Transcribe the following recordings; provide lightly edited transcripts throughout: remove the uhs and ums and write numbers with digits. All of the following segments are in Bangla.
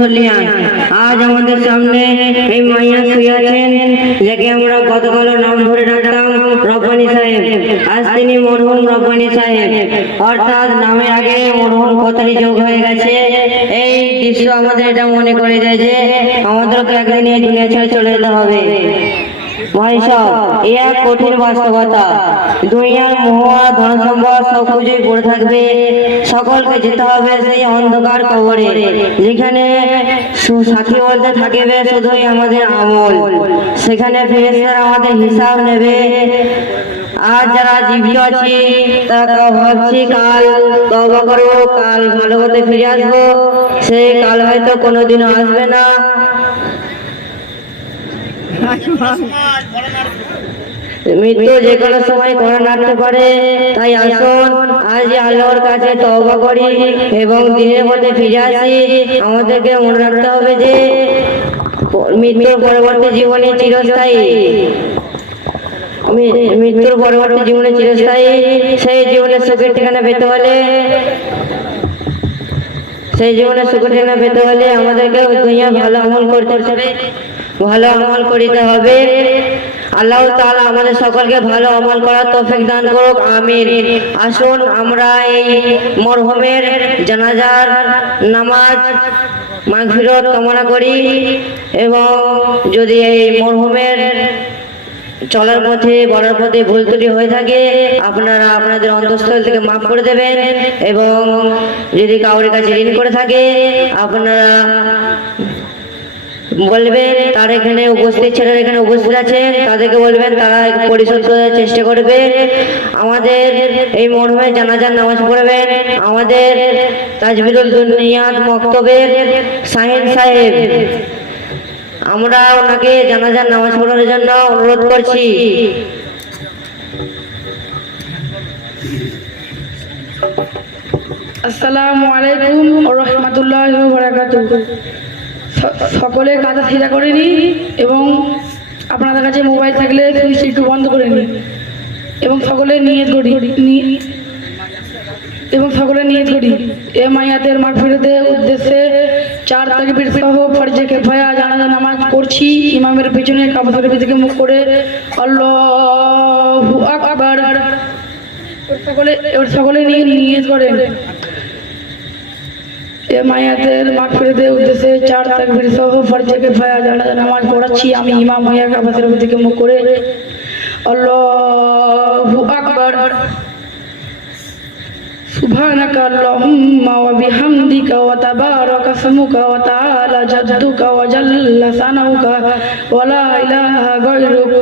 মুসল্লিয়ান, আজ আমাদের সামনে এই মাইয়া শুয়ে আছেন, যাকে আমরা গতকাল নাম ধরে ডাকতাম রব্বানী সাহেব। আজ তিনি মরহুম রব্বানী সাহেব, অর্থাৎ নামের আগে মরহুম কথাটি যোগ হয়ে গেছে। এই দৃশ্য আমাদের এটা মনে করে দেয় যে আমাদেরকে একদিন এই দুনিয়া ছেড়ে চলে যেতে হবে। ভাই সব এ এক কঠিন বাস্তবতা। দুনিয়ার মোহ আর ধন সম্পদ সব কিছুই পড়ে থাকবে, সকলকে যেতে হবে সেই অন্ধকার কবরে, যেখানে সাথী বলতে থাকবে শুধুই আমাদের আমল। সেখানে ফেরেশতারা আমাদের হিসাব নেবে। আজ যারা জীবিত আছি তারা ভাবছি কাল তওবা করবো, কাল ভালো মতো ফিরে আসবো। সেই কাল হয়তো কোনোদিনও আসবে না। মৃত্যু যে কোনো সময় করে নাড়তে পারে, তাই আসুন আজ আল্লাহর কাছে তওবা করি এবং দিনের পথে ফিরে আসি। আমাদেরকে মনে রাখতে হবে যে মৃত্যুর পরবর্তী জীবনে চিরস্থায়ী, মৃত্যুর পরবর্তী জীবনে চিরস্থায়ী। সেই জীবনে সুখের ঠিকানা পেতে হলে আমাদেরকে দুনিয়া ভালো আমল করতে হবে, ভালো আমল করিতে হবে। আল্লাহ তাআলা আমাদের সকলকে ভালো আমল করার তৌফিক দান করুক, আমিন। আসুন আমরা এই মরহুমের জানাজার নামাজ মাগফিরাত কামনা করি এবং যদি এই মরহুমের চলার পথে বলার পথে ভুল ত্রুটি হয়ে থাকে আপনারা আপনাদের অন্তঃস্থল থেকে মাফ করে দেবেন, এবং যদি কাউর কাছে ঋণ করে থাকে আপনারা বলবেন, তার এখানে উপস্থিত ছেলেরা এখানে উপস্থিত আছেন, তাদেরকে বলবেন তারা পরিশোধ করার চেষ্টা করবে। আমাদের এই মরহুমে জানাজার নামাজ পড়বেন আমাদের তাজবিরুল দুনিয়াত মক্তবের শাহিন সাহেব। আমরা ওনাকে জানাজার নামাজ পড়ানোর জন্য অনুরোধ করছি। আসসালামু আলাইকুম ওয়া রাহমাতুল্লাহি ওয়া বারাকাতুহু। সকলে কাঁধে সিধা করে নিন এবং আপনাদের কাছে মোবাইল থাকলে সুইচ একটু বন্ধ করে নিন এবং সকলে নিয়ত করি এ মাইয়াতের মাগফিরাতের উদ্দেশ্যে 4 তাকবীর সহ ফরজে কিফায়া জানাজা নামাজ পড়ছি। ইমামের পিছনে কাবা শরীফ থেকে মুখ করে আল্লাহু আকবার সকলে নিয়ত করেন। এ মাইয়াতের মাগফিরাতের উদ্দেশ্যে 4 তাকবীর সহ ফরজে কিফায়া জানাজা নামাজ পড়াচ্ছি। আমি ইমাম হয়ে কাবা শরীফ থেকে মুখ করে আল্লাহু আকবার। سبحانك اللهم وبحمدك وتبارك اسمك وتعالى جدك وجل ثناؤك ولا إله غيرك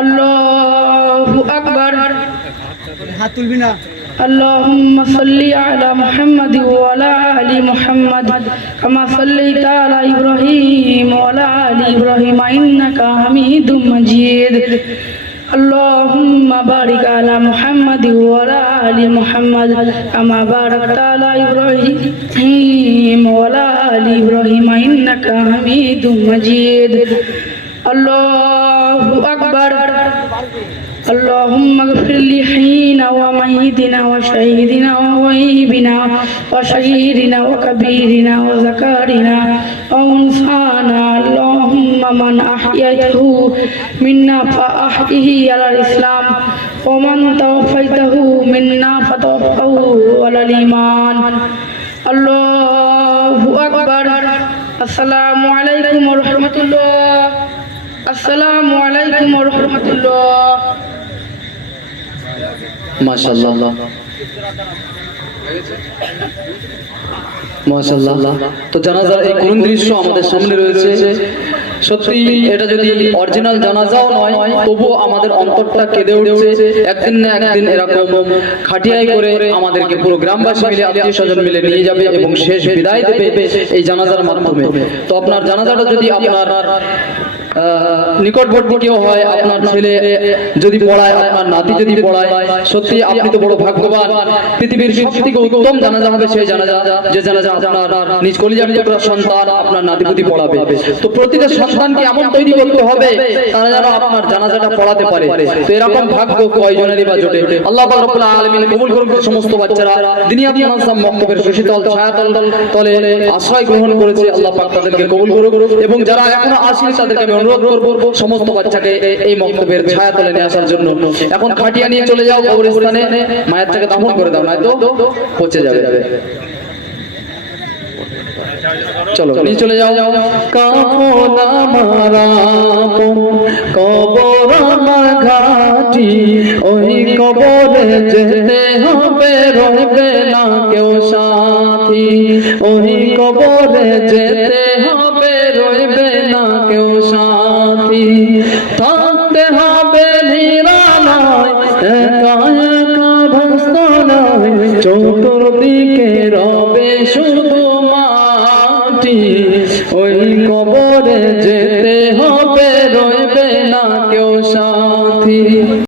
الله أكبر اللهم صل على محمد وعلى آل محمد كما صليت على إبراهيم وعلى آل إبراهيم إنك حميد مجيد اللهم بارك على محمد وعلى آل محمد كما باركت على إبراهيم وعلى آل إبراهيم إنك حميد مجيد الله أكبر اللهم اغفر لحينا وميتنا وشهيدنا وغيبنا وشهيدنا وكبيرنا وذكارنا وأنثانا اللهم من أحييته منا فأحيه على الإسلام ومن توفيته منا فتوفه على الإيمان الله أكبر السلام عليكم ورحمة الله السلام عليكم ورحمة الله মাশাআল্লাহ মাশাআল্লাহ। তো জানাজার এই করুণ দৃশ্য আমাদের সামনে রয়েছে। সত্যি এটা যদি অরিজিনাল জানাজাও নয় তবুও আমাদের অন্তরটা কেঁদে উঠছে। একদিন না একদিন এরকম খাটিয়াই করে আমাদেরকে পুরো গ্রামবাসী মিলে আত্মীয় স্বজন মিলে নিয়ে যাবে এবং শেষ বিদায় দেবে এই জানাজার মাধ্যমে। তো আপনার জানাজাটা যদি আপনার নিকটবর্তী কেউ হয়, আপনার ছেলে যদি পড়ায়, আপনার নাতি যদি পড়ায়, সত্যি আপনি তো বড় ভাগ্যবান। পৃথিবীর সব থেকে উত্তম জানাজা হবে সেই জানাজা, যে জানাজা আপনার নিজ কলিজার টুকরা সন্তান আপনার নাতিপুতি পড়াবে। তো প্রতিটা সন্তানকে এমন তৈরি করতে হবে তারা যেন আপনার জানাজাটা পড়াতে পারে। তো এরকম ভাগ্য কয়জনেরই বা জোটে। আল্লাহ পাক রব্বুল আলামিন কবুল করুন সমস্ত বাচ্চারা দিনিয়াত মুনাজ্জাম মক্তবের সুশীতল ছায়াতল তলে আশ্রয় গ্রহণ করেছে। আল্লাহ পাক তাদেরকে কবুল করুন, এবং যারা এখনো আসেনি তাদেরকে আমি অনুরোধ করব সমস্ত বাচ্চাকে এই মক্তবের ছায়াতলে নিয়ে আসার জন্য। এখন খাটিয়া নিয়ে চলে যাও কবরস্থানে, মায়ের থেকে দাফন করে দাও, নয়তো পচে যাবে। চলো নিয়ে চলে যাও। কাফন আমার আপন, কবর আমার ঘাটি, ওই কবরে যেতে হবে, রইবে না কেউ সাথী। ওই কবরে যেতে হবে, রইবে না কেউ সাথী। থাকতে হবে নিরালায়, একা একা ভাস্তনায়, চতুর্দিকে রবে শুধু মাটি। ওই কবরে যেতে হবে, রইবে না কেউ সাথী।